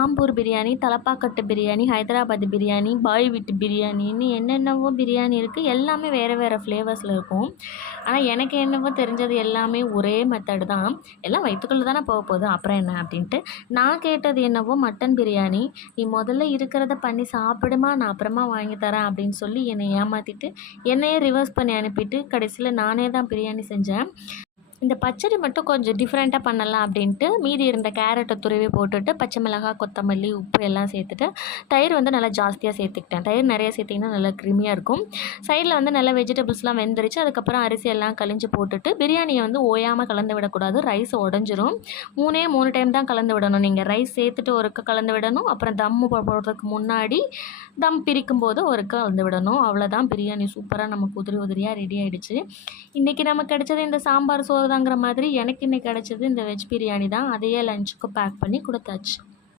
ஆம்பூர் பிரியாணி, தலப்பாக்கட்டு பிரியாணி, ஹைதராபாத் பிரியாணி, பாய் வீட்டு பிரியாணின்னு என்னென்னவோ பிரியாணி இருக்குது. எல்லாமே வேறு வேறு ஃப்ளேவர்ஸில் இருக்கும். ஆனால் எனக்கு என்னவோ தெரிஞ்சது எல்லாமே ஒரே மெத்தடு தான். எல்லாம் வயிற்றுக்குள்ளே தானே போகுது, அப்புறம் என்ன அப்படின்ட்டு. நான் கேட்டது என்னவோ மட்டன் பிரியாணி. நீ முதல்ல இருக்கிறத பண்ணி சாப்பிடுமா, நான் அப்புறமா வாங்கி தரேன் அப்படின்னு சொல்லி என்னை ஏமாற்றிட்டு என்னையே ரிவர்ஸ் பண்ணி அனுப்பிட்டு கடைசியில் நானே தான் பிரியாணி செஞ்சேன். இந்த பச்சடி மட்டும் கொஞ்சம் டிஃப்ரெண்ட்டாக பண்ணலாம் அப்படின்ட்டு மீதி இருந்த கேரட்டை துருவி போட்டுட்டு பச்சை மிளகாய், கொத்தமல்லி, உப்பு எல்லாம் சேர்த்துட்டு தயிர் வந்து நல்லா ஜாஸ்தியாக சேர்த்துக்கிட்டேன். தயிர் நிறைய சேர்த்திங்கன்னா நல்லா க்ரீமியாக இருக்கும். சைடில் வந்து நல்லா வெஜிடபிள்ஸ்லாம் வெந்துருச்சு. அதுக்கப்புறம் அரிசி எல்லாம் கழிஞ்சு போட்டுட்டு பிரியாணியை வந்து ஓயாமல் கலந்து விடக்கூடாது, ரைஸ் உடஞ்சிரும். 3 டைம் தான் கலந்து விடணும். நீங்கள் ரைஸ் சேர்த்துட்டு ஒருக்க கலந்து விடணும், அப்புறம் தம்மு போடுறதுக்கு முன்னாடி தம் பிரிக்கும் போது ஒருக்க கலந்து விடணும். அவ்வளோதான், பிரியாணி சூப்பராக நமக்கு உதிரி உதிரியாக ரெடி ஆகிடுச்சு. இன்றைக்கி நமக்கு கிடைச்சது இந்த சாம்பார் சோறு தாங்கிற மாதிரி எனக்கு இன்றைக்கி கிடச்சது இந்த வெஜ் பிரியாணி தான். அதையே லஞ்சுக்கு பேக் பண்ணி கொடுத்தாச்சு.